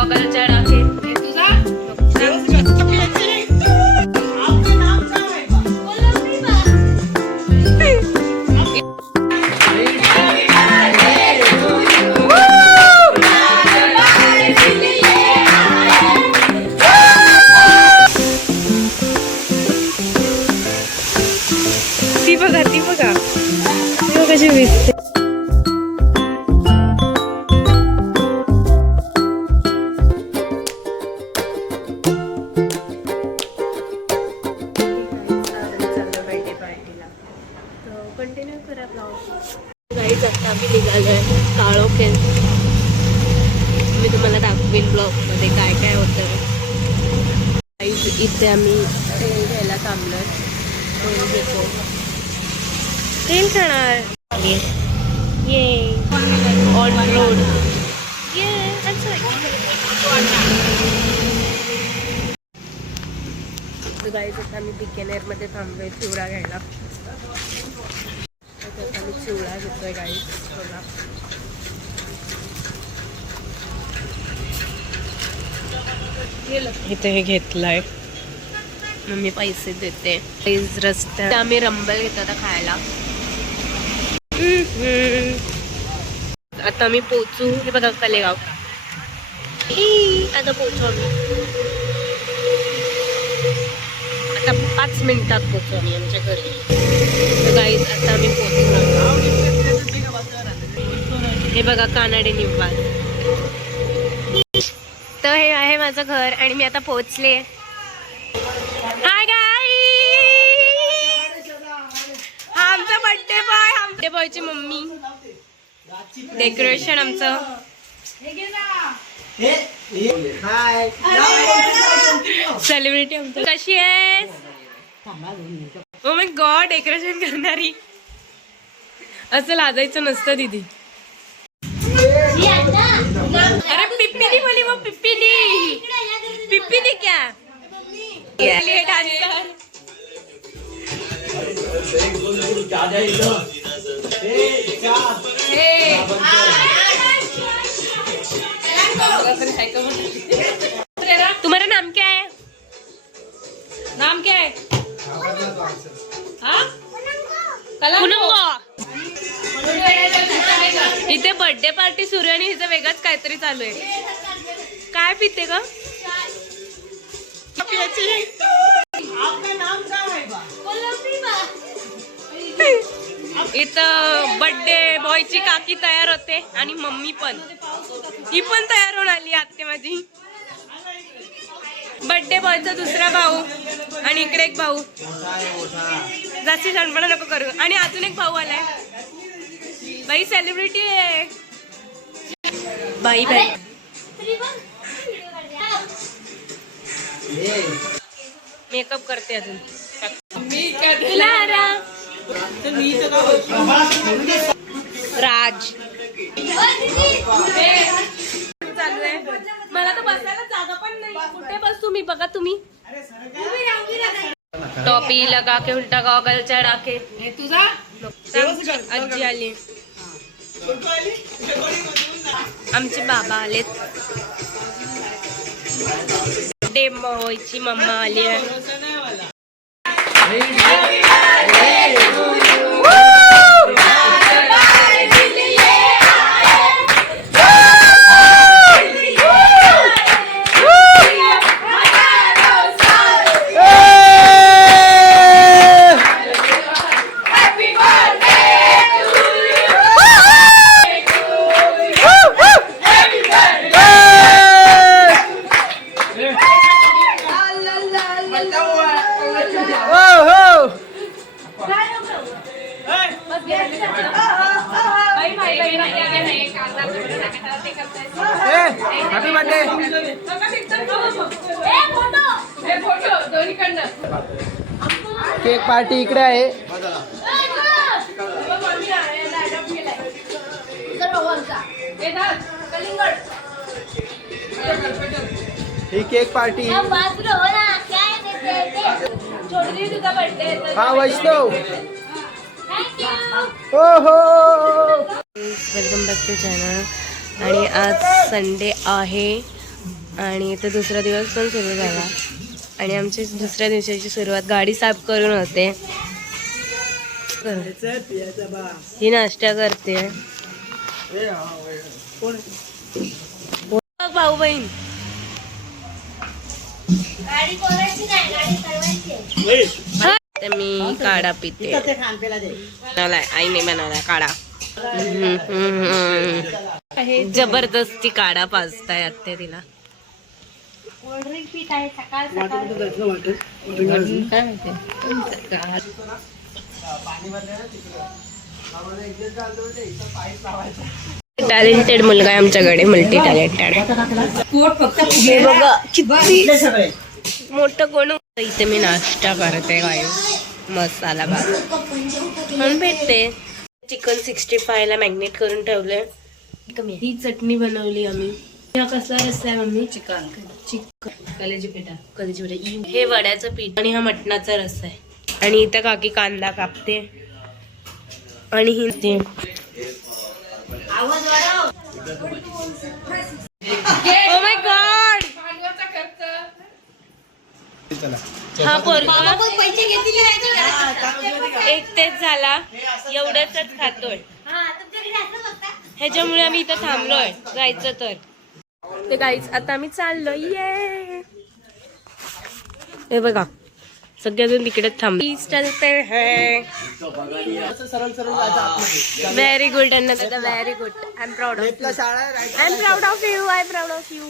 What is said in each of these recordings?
Goggle चढ़ा के ती बघा कशी दिसते. कंटिन्यू करा ब्लॉग. गाईज आता आम्ही निघालोय काळोखेल. मी तुम्हाला दाखवीन ब्लॉग मध्ये काय काय होतं. गाईज इथे आम्ही तेल घ्यायला थांबलोय. तेल घेतो. तेल खाणार ये ऑन रोड ये. गाईज आता आम्ही बिकानेर मध्ये थांबलोय चिवडा घ्यायला. आता मी चिवडा घेतोय गाईज. थोडा इथे हे घेतलंय. मी पैसे देते. रस्त्यात आम्ही रंबल घेतो आता खायला. आता आम्ही पोचू. हे बघा कलेगाव. आता पोचू आम्ही. आता 5 मिनिटात पोचू आम्ही आमच्या घरी. गाईज आता आम्ही पोचलो. हे बघा कानडे निवास. तर हे आहे माझं घर आणि मी आता पोचले. Hi guys. हा आमचा बर्थडे बॉय. बर्थडे बॉयची मम्मी. डेकोरेशन आमचं. सेलिब्रिटी आमचं. कशी आहेस? ओ माय गॉड डेकोरेशन करणारी. असं लाजायचं नसतं दीदी. अरे पिप्पीनी बोली वो. पिप्पीनी पिप्पीनी क्या डांसर. तुम्हारा नाम क्या है? नाम क्या है? इथे बर्थडे पार्टी सुरू आहे आणि हिचं वेगळंच काहीतरी चालू आहे. काय पिते ग? इथं बर्थडे बॉयची काकी तयार होते आणि मम्मी पण. ही पण तयार होऊन आली आत्ते माझी. बर्थडे बॉयचा दुसरा भाऊ आणि इकडे एक भाऊ. जास्त शहाणपणा नको करू. आणि अजून एक भाऊ आलाय. बाई सेलिब्रिटी आहे. बाई बाई मेकअप करते अजून. राज चालू आहे. मला तर बसायला जागा पण नाही. कुठे बस तुम्ही? बघा तुम्ही. टोपी लगा के उल्टा गॉगल चढ़ा के. आजी आली. आमचे बाबा आलेत. डेमोची मम्मा आली आहे. Happy birthday. केक पार्टी इकडे आहे. ही केक पार्टी. हा वैष्णव. हो हो. Welcome back to channel. आणि आज संडे आहे. आणि इथे दुसरा दिवस पण सुरू झाला आणि आमची दुसऱ्या दिवसाची सुरुवात गाडी साफ करून होते. ही नाश्ता करते. भाऊ बहीण मी काढा पिते. बनवलाय आईने बनवलाय काढा. जबरदस्ती काढा पाजताय आत्या तिला. टॅलेंटेड मुलगा आहे आमच्याकडे, मल्टी टॅलेंटेड. हे बघा किती मोठं कोण. इथे मी नाश्ता करते काय मसाला भात म्हणून भेटते. चिकन 65 ला मॅग्नेट करून ठेवले. ही चटणी बनवली आम्ही. हा कसला रस्सा आहे मम्मी? चिकन कलेजी पिठा. हे वड्याचं पीठ आणि हा मटणाचा रस्सा आहे. आणि इथं काकी कांदा कापते आणि ही ते Oh my God! हा पोरगा एक तेच झाला, एवढंच खातोय. ह्याच्यामुळे आम्ही इथं थांबलोय जायचं तर. ते गाईच आता आम्ही चाललोय. ये हे बघा सगळेजण तिकडेच थांबले. चलते हैं. व्हेरी गुड अन्नदाता, very good. I am proud of you. I am proud of you. I am proud of you.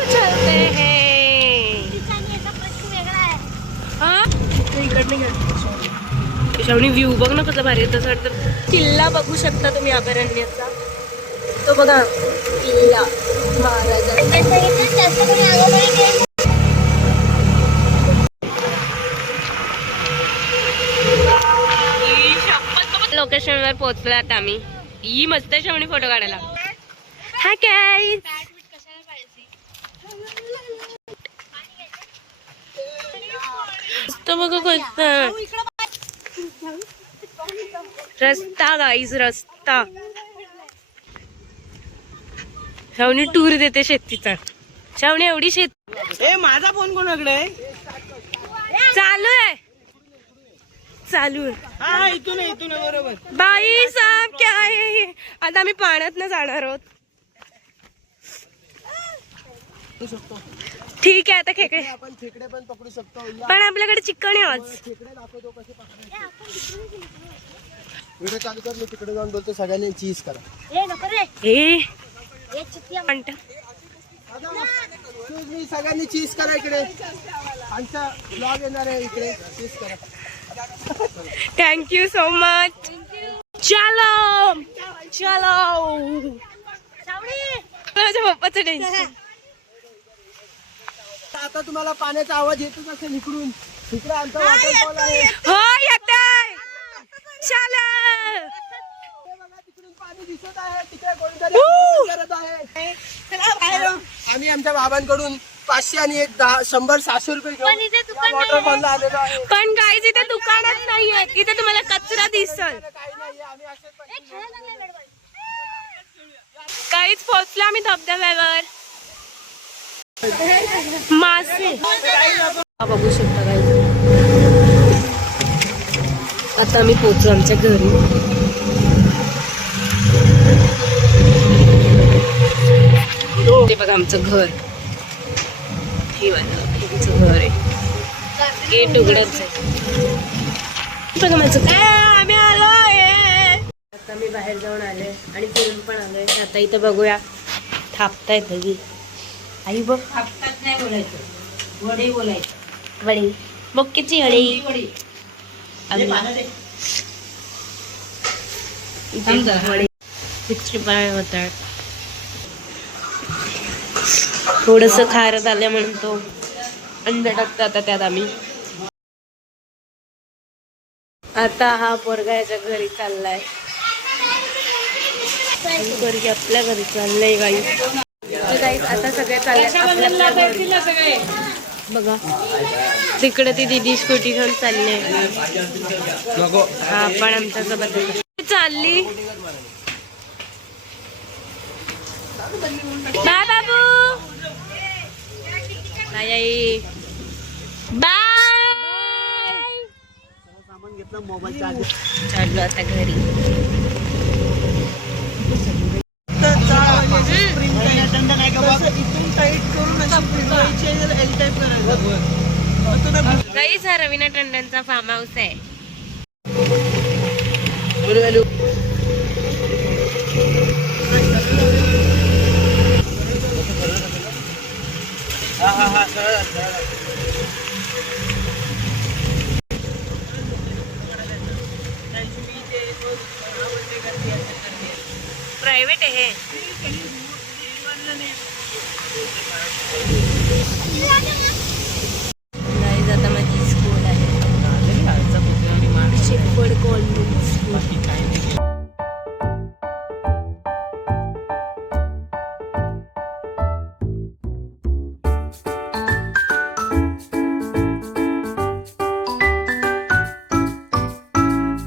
चलते हैं. हा इकडे व्ह्यू बघ ना कसं भारी येत. असं वाटतं किल्ला बघू शकता तुम्ही अभयारण्याचा. तो बघा किल्ला महाराजा. लोकेशन वर पोहोचलो आता आम्ही. ही मस्त शेवणी फोटो काढायला. Hi guys. बघा कसं रस्ता गाईज, रस्ता. शावणी टूर देते शेतीचा. शावणी एवढी शेती. माझा फोन कोणाकडे चालू आहे. चालू हा इथून इथून बरोबर. बाई साहेब क्या आहे. आता आम्ही पाण्यात न जाणार आहोत. ठीक आहे आता खेकडे आपण खेकडे पण पकडू शकतो. पण आपल्याकडे चिकन आहे आज. खेकडे दाखवतो कसे पकडायचे. व्हिडिओ चालू कर. मी तिकडे जाऊन बोलतो सगळ्यांनी चीज करा. मी सगळ्यांनी चीज करा इकडे. आमचा ब्लॉग येणार आहे इकडे. चीज करा. Thank you so much. चलो चलो. माझ्या पप्पाचं टेन्शन. आता तुम्हाला पाण्याचा आवाज येतच असेल इकडून. इकडे आमचा वॉटरफॉल आहे. हो येतंय. चलो. तिकडून पाणी दिसत आहे. तिकडे कोणीतरी करत आहे. आम्ही आमच्या बाबांकडून 500 आणि एक 100-700 रुपये घेऊन वॉटरफॉलला आलेलो आहे. पण गाईज इथे दुकानच नाहीये. इथे तुम्हाला कचरा दिसल. काहीच पोहोचलो आम्ही धबधब्यावर. मासे बघू शकता गाईज. आता आम्ही पोहोचलो आमच्या घरी. ते बघा आमचं घर. हे आमचं घर आहे. गेट उघडच आहे. बघा माझं काय. आम्ही आलोय. आता मी बाहेर जाऊन आले आणि फिरून पण आलोय. आता इथं बघूया थापतायत बघी. आई बघ थापतात नाही बोलायचं. वडे बोलायचं. वडी बोक्कीची वडी. पाय होतात. थोडस खारट आलं म्हणून तो अंडा टाकतो आता त्यात आम्ही. आता हा पोरगा याच्या घरी चाललाय. पोरगी आपल्या घरी चाललंय गाईस. आता सगळे चालले बघा. तिकडे ती दीदी स्कूटी घेऊन चालले. हा पण आमच्या सोबत चालली. बाय बाबू. Bye bye. सामान घेतलं, मोबाईल चार्जर. चाललो आता घरी. इथून टाईट करून एल टाईप करायचं. गाईस हा रवीना टंडनचा फार्म हाऊस आहे. प्रायव्हेट आहे हे.